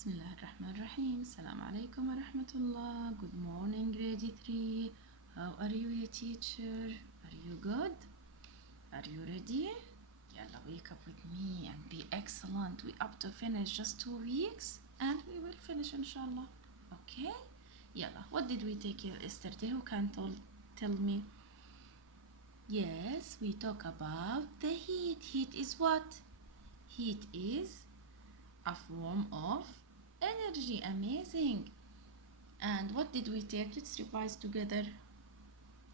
Bismillah ar-Rahman ar-Rahim. Assalamu alaikum wa rahmatullah. Good morning, grade 3. How are you, ya teacher? Are you good? Are you ready? Yalla, wake up with me and be excellent. We up to finish just 2 weeks and we will finish inshallah. Okay? Yalla, what did we take yesterday? Who can tell me? Yes, we talk about the heat. Heat is what? Heat is a form of energy. Amazing. And what did we take? Let's revise together.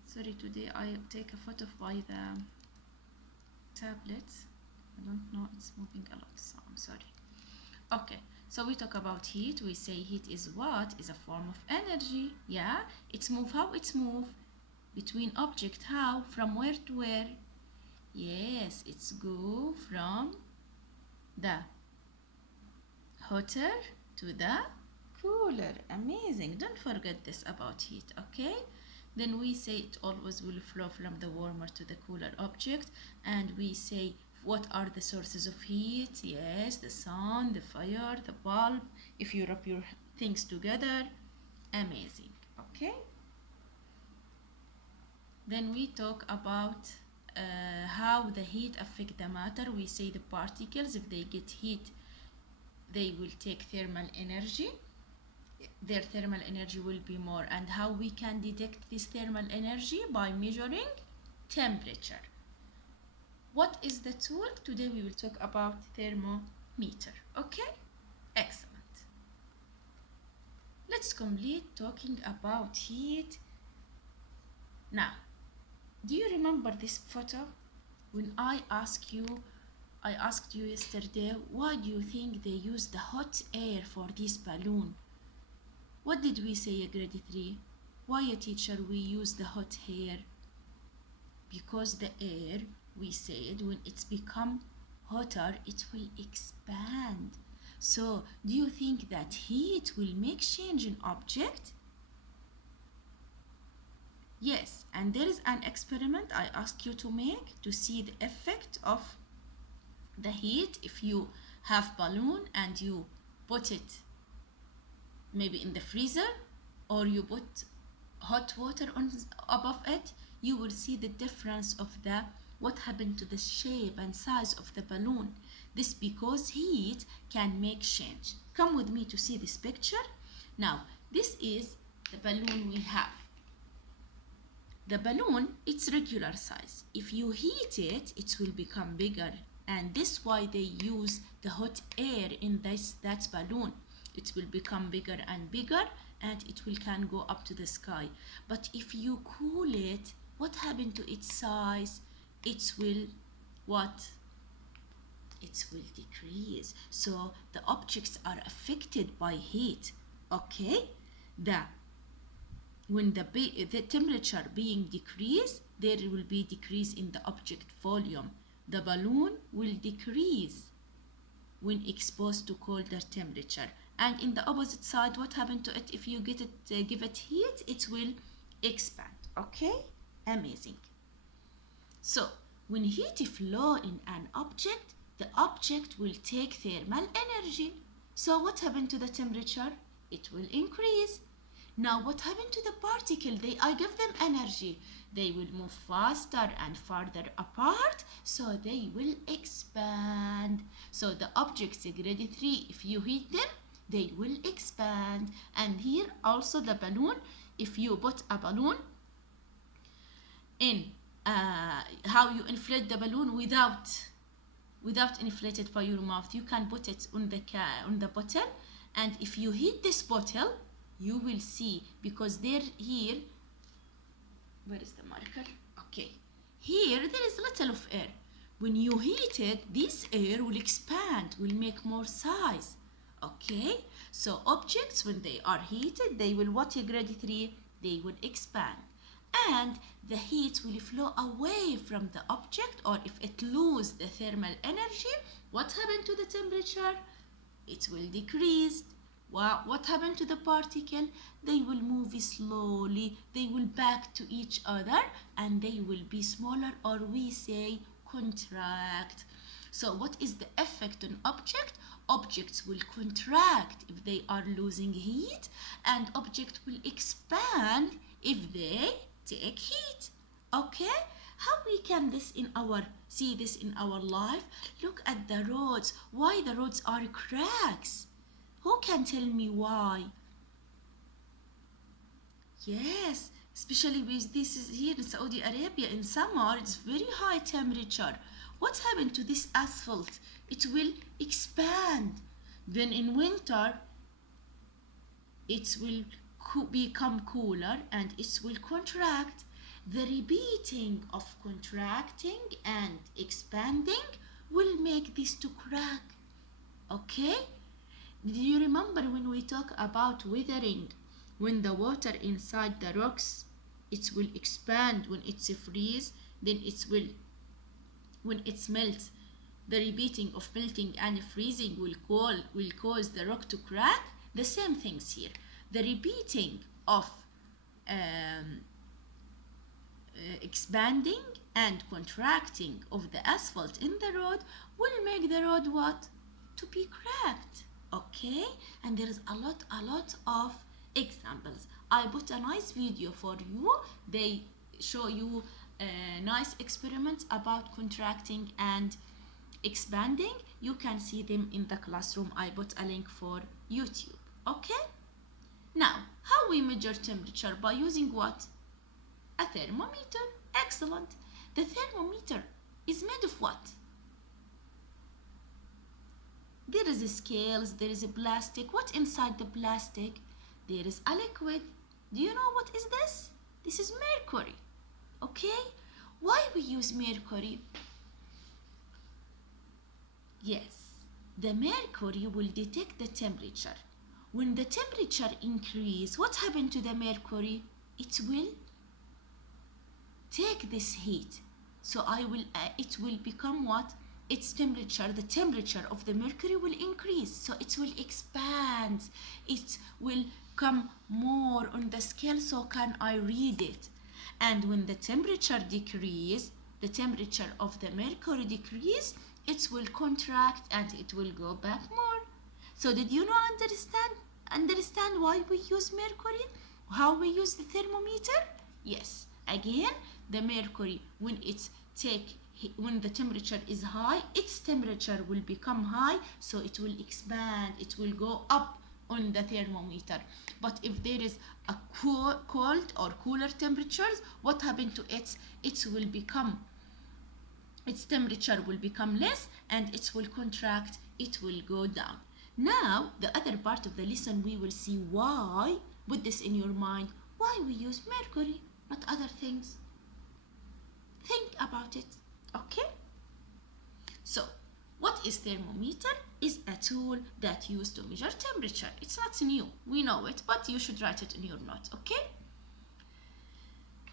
Sorry, today I take a photo by the tablet. I don't know, it's moving a lot, so I'm sorry. Okay, so we talk about heat. We say heat is what? Is a form of energy. Yeah, it's move. How it's move? Between object. How? From where to where? Yes, it's go from the hotter to the cooler. Amazing. Don't forget this about heat, okay? Then we say it always will flow from the warmer to the cooler object, and we say what are the sources of heat? Yes, the sun, the fire, the bulb. If you rub your things together, amazing. Okay, then we talk about how the heat affect the matter. We say the particles, if they get heat, they will take thermal energy. Their thermal energy will be more. And how we can detect this thermal energy? By measuring temperature. What is the tool? Today we will talk about thermometer. Okay? Excellent. Let's complete talking about heat. Now, do you remember this photo? When I asked you yesterday, why do you think they use the hot air for this balloon? What did we say at grade 3? Why, a teacher, we use the hot air? Because the air, we said, when it's become hotter, it will expand. So, do you think that heat will make change in object? Yes, and there is an experiment I ask you to make to see the effect of the heat. If you have balloon and you put it maybe in the freezer, or you put hot water on above it, you will see the difference of the what happened to the shape and size of the balloon. This because heat can make change. Come with me to see this picture. Now, this is the balloon we have. The balloon, it's regular size. If you heat it, it will become bigger, and this why they use the hot air in that balloon. It will become bigger and bigger, and it can go up to the sky. But if you cool it, what happened to its size? It will what? It will decrease. So the objects are affected by heat. Okay? When the temperature being decreased, there will be decrease in the object volume. The balloon will decrease when exposed to colder temperature. And in the opposite side, what happened to it? If you give it heat, it will expand. Okay? Amazing. So, when heat flow in an object, the object will take thermal energy. So, what happened to the temperature? It will increase. Now, what happened to the particle? I give them energy. They will move faster and farther apart, so they will expand. So the objects in grade 3, if you heat them, they will expand. And here also the balloon, if you put a balloon in, how you inflate the balloon without inflated by your mouth, you can put it on the bottle, and if you heat this bottle, you will see, because here, where is the marker? Okay, here there is little of air. When you heat it, this air will expand, will make more size. Okay, so objects, when they are heated, they will what, grade 3? They will expand, and the heat will flow away from the object, or if it loses the thermal energy, what happened to the temperature? It will decrease. What happened to the particle? They will move slowly, they will back to each other, and they will be smaller, or we say contract. So what is the effect on object? Objects will contract if they are losing heat, and object will expand if they take heat. Okay? How we can see this in our life? Look at the roads. Why the roads are cracks? Who can tell me why? Yes, especially with this is here in Saudi Arabia in summer, it's very high temperature. What happened to this asphalt? It will expand. Then in winter, it will become cooler and it will contract. The repeating of contracting and expanding will make this to crack. Okay? Do you remember when we talk about weathering? When the water inside the rocks, it will expand when it's freeze, then when it melts, the repeating of melting and freezing will cause the rock to crack. The same things here. The repeating of expanding and contracting of the asphalt in the road will make the road what? To be cracked. Okay? And there is a lot of examples. I put a nice video for you. They show you nice experiments about contracting and expanding. You can see them in the classroom. I put a link for YouTube. Okay? Now, how we measure temperature? By using what? A thermometer. Excellent. The thermometer is made of what? There is scales, there is a plastic. What inside the plastic? There is a liquid. Do you know what is this? This is mercury. Okay? Why we use mercury? Yes, the mercury will detect the temperature. When the temperature increase, what happened to the mercury? It will take this heat. So it will become what? Its temperature, the temperature of the mercury will increase. So it will expand. It will come more on the scale. So can I read it? And when the temperature decrease, the temperature of the mercury decrease, it will contract and it will go back more. So did you not understand why we use mercury? How we use the thermometer? Yes. Again, the mercury, when the temperature is high, its temperature will become high, so it will expand, it will go up on the thermometer. But if there is a cold or cooler temperatures, what happened to it? Its temperature will become less and it will contract, it will go down. Now, the other part of the lesson, we will see why, put this in your mind, why we use mercury, not other things. Think about it, okay? So, what is thermometer? Is a tool that used to measure temperature. It's not new, we know it, but you should write it in your notes, okay?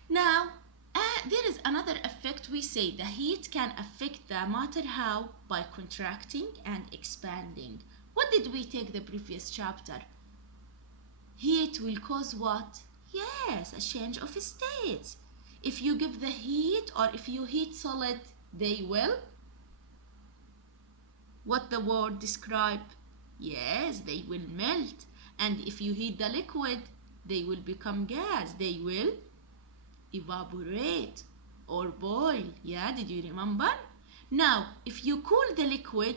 Now, there is another effect. We say the heat can affect the matter. How? By contracting and expanding. What did we take the previous chapter? Heat will cause what? Yes, a change of states. If you give the heat or if you heat solid, they will. What the word describe? Yes, they will melt. And if you heat the liquid, they will become gas. They will evaporate or boil. Yeah, did you remember? Now, if you cool the liquid,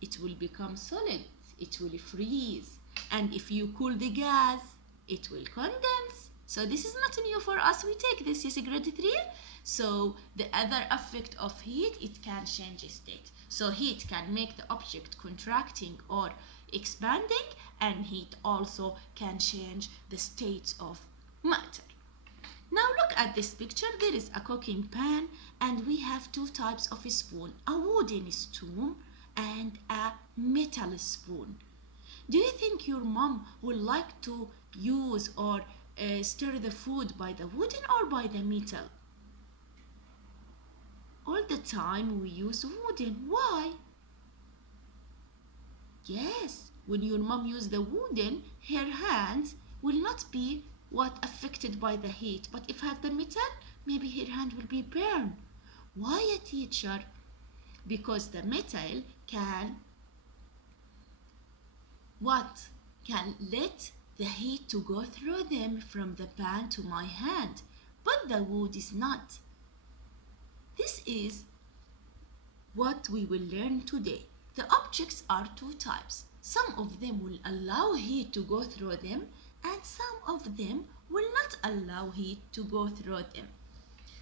it will become solid. It will freeze. And if you cool the gas, it will condense. So this is not new for us. We take this, yes, grade 3. So the other effect of heat, it can change state. So heat can make the object contracting or expanding, and heat also can change the states of matter. Now look at this picture. There is a cooking pan and we have two types of spoon, a wooden spoon and a metal spoon. Do you think your mom would like to use or stir the food by the wooden or by the metal? All the time we use wooden. Why? Yes, when your mom uses the wooden, her hands will not be affected by the heat. But if have the metal, maybe her hand will be burned. Why, a teacher? Because the metal can what can let the heat to go through them from the pan to my hand, but the wood is not. This is what we will learn today. The objects are two types. Some of them will allow heat to go through them, and some of them will not allow heat to go through them.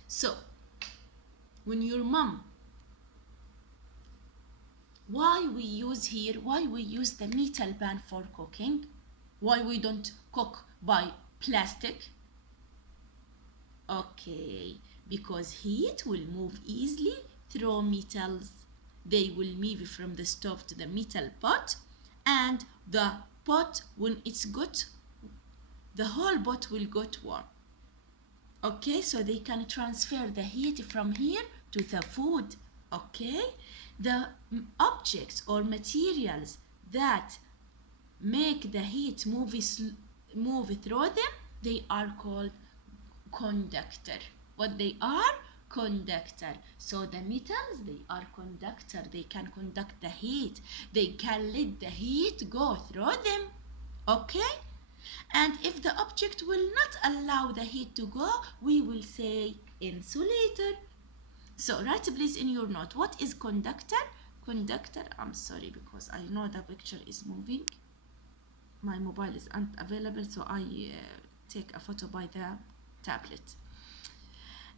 So, when your mom, why we use the metal pan for cooking? Why we don't cook by plastic? Okay, because heat will move easily through metals. They will move from the stove to the metal pot, and the pot, when it's got, the whole pot will get warm. Okay, so they can transfer the heat from here to the food. Okay, the objects or materials that make the heat move through them, they are called conductor. What they are? Conductor. So the metals, they are conductor. They can conduct the heat. They can let the heat go through them. Okay? And if the object will not allow the heat to go, we will say insulator. So write please in your note, what is conductor? Conductor, I'm sorry because I know the picture is moving. My mobile is unavailable, so I take a photo by the tablet.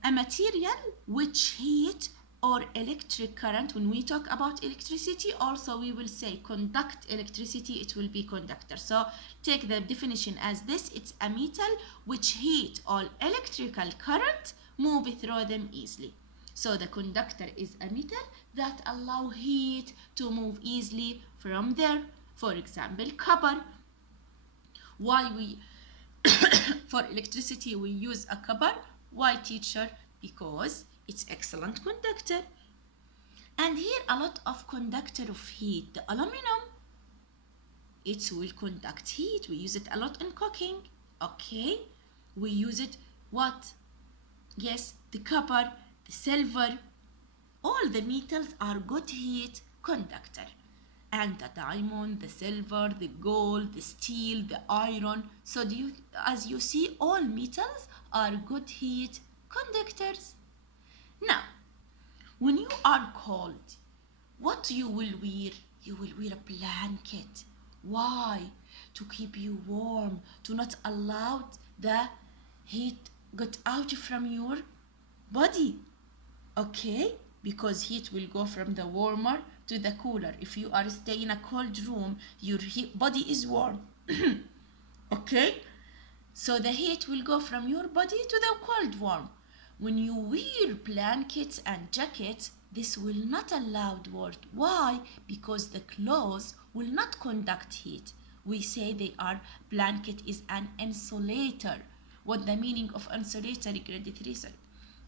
A material which heat or electric current, when we talk about electricity, also we will say conduct electricity, it will be conductor. So take the definition as this, it's a metal which heat or electrical current move through them easily. So the conductor is a metal that allow heat to move easily from there. For example, copper. Why we for electricity we use a copper? Why, teacher? Because it's excellent conductor. And here a lot of conductor of heat. The aluminum, it will conduct heat. We use it a lot in cooking. Okay, we use it what? Yes, the copper, the silver, all the metals are good heat conductor. And the diamond, the silver, the gold, the steel, the iron. So as you see, all metals are good heat conductors. Now, when you are cold, what you will wear? You will wear a blanket. Why? To keep you warm, to not allow the heat get out from your body. Okay? Because heat will go from the warmer to the cooler. If you are staying in a cold room, your body is warm. Okay? So the heat will go from your body to the cold warm. When you wear blankets and jackets, this will not allow work. Why? Because the clothes will not conduct heat. We say they are, blanket is an insulator. What the meaning of insulator, grade 3, sir?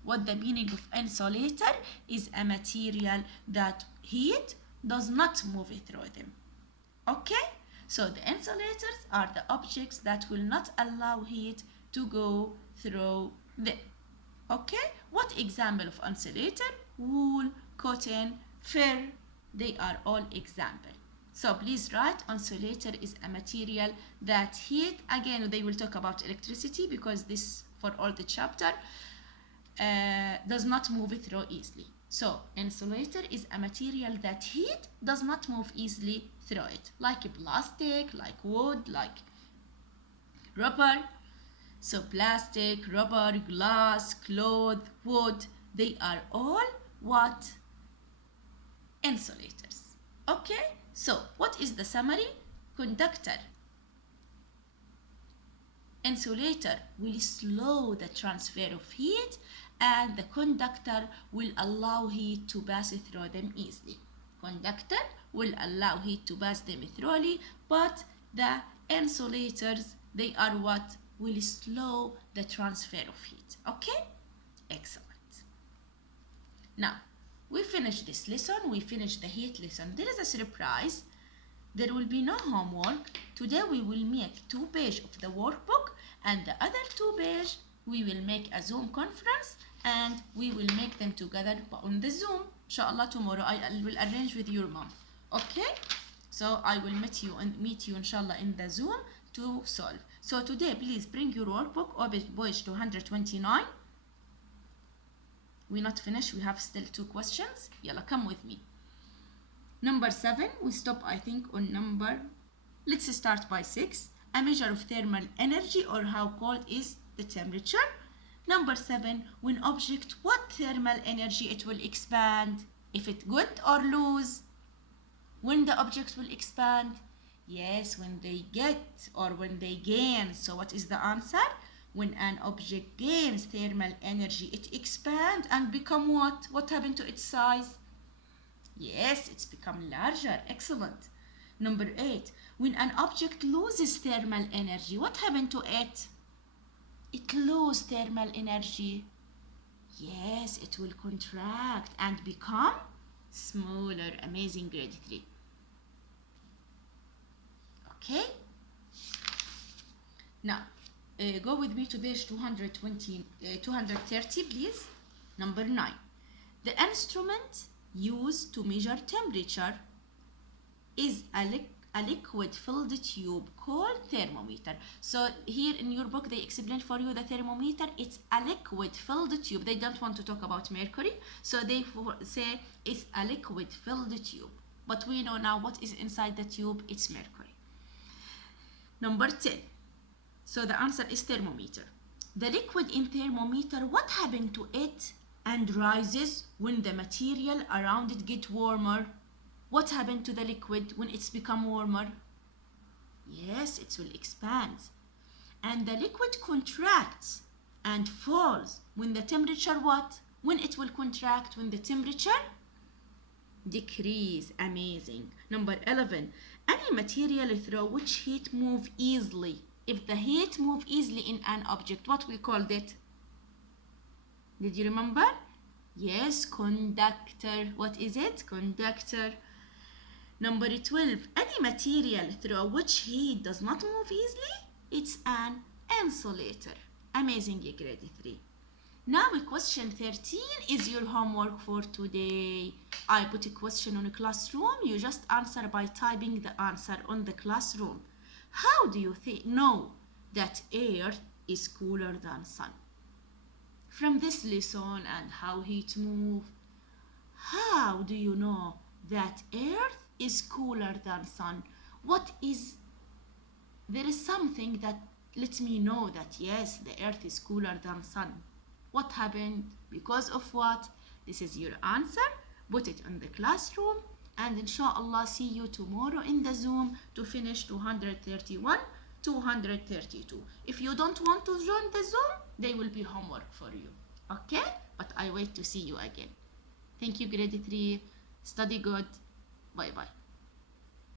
What the meaning of insulator is a material that heat does not move through them. Okay? So the insulators are the objects that will not allow heat to go through them. Okay? What example of insulator? Wool, cotton, fur. They are all example. So please write, insulator is a material that heat, again they will talk about electricity because this for all the chapter, does not move through easily. So insulator is a material that heat does not move easily through it, like plastic, like wood, like rubber. So plastic, rubber, glass, cloth, wood, they are all what? Insulators. Okay, so what is the summary? Conductor. Insulator will slow the transfer of heat, and the conductor will allow heat to pass through them easily. Conductor will allow heat to pass them thoroughly, but the insulators, they are what? Will slow the transfer of heat. Okay? Excellent. Now, we finished this lesson. We finished the heat lesson. There is a surprise. There will be no homework. Today we will make 2 pages of the workbook, and the other 2 pages we will make a Zoom conference, and we will make them together on the Zoom. Inshallah tomorrow I will arrange with your mom. Okay? So I will meet you inshallah in the Zoom to solve. So today please bring your workbook, open page 229. We're not finished, we have still 2 questions. Yalla, come with me. Number 7, we stop I think on number, let's start by 6. A measure of thermal energy, or how cold is the temperature. Number 7, when object, what thermal energy it will expand? If it good or lose? When the object will expand? Yes, when they get or when they gain. So what is the answer? When an object gains thermal energy, it expands and become what? What happened to its size? Yes, it's become larger. Excellent. Number 8, when an object loses thermal energy, what happened to it? It loses thermal energy. Yes, it will contract and become smaller. Amazing, grade 3. Okay? Now, go with me to page 230, please. Number 9. The instrument used to measure temperature is a liquid-filled tube called thermometer. So here in your book they explain for you the thermometer. It's a liquid-filled tube. They don't want to talk about mercury, so they say it's a liquid-filled tube. But we know now what is inside the tube. It's mercury. Number 10. So the answer is thermometer. The liquid in thermometer, what happened to it and rises when the material around it get warmer? What happened to the liquid when it's become warmer? Yes, it will expand. And the liquid contracts and falls when the temperature what? When it will contract, when the temperature decrease. Amazing. Number 11. Any material through which heat move easily. If the heat move easily in an object, what we called it? Did you remember? Yes, conductor. What is it? Conductor. Number 12, any material through which heat does not move easily, it's an insulator. Amazing, grade 3. Now question 13 is your homework for today. I put a question on a classroom. You just answer by typing the answer on the classroom. How do you know that Earth is cooler than Sun? From this lesson and how heat move, how do you know that Earth is cooler than Sun? What is, there is something that lets me know that yes, the Earth is cooler than Sun. What happened? Because of what? This is your answer. Put it in the classroom, and inshallah see you tomorrow in the Zoom to finish 231, 232. If you don't want to join the Zoom, they will be homework for you. Okay? But I wait to see you again. Thank you, grade 3. Study good. Bye bye.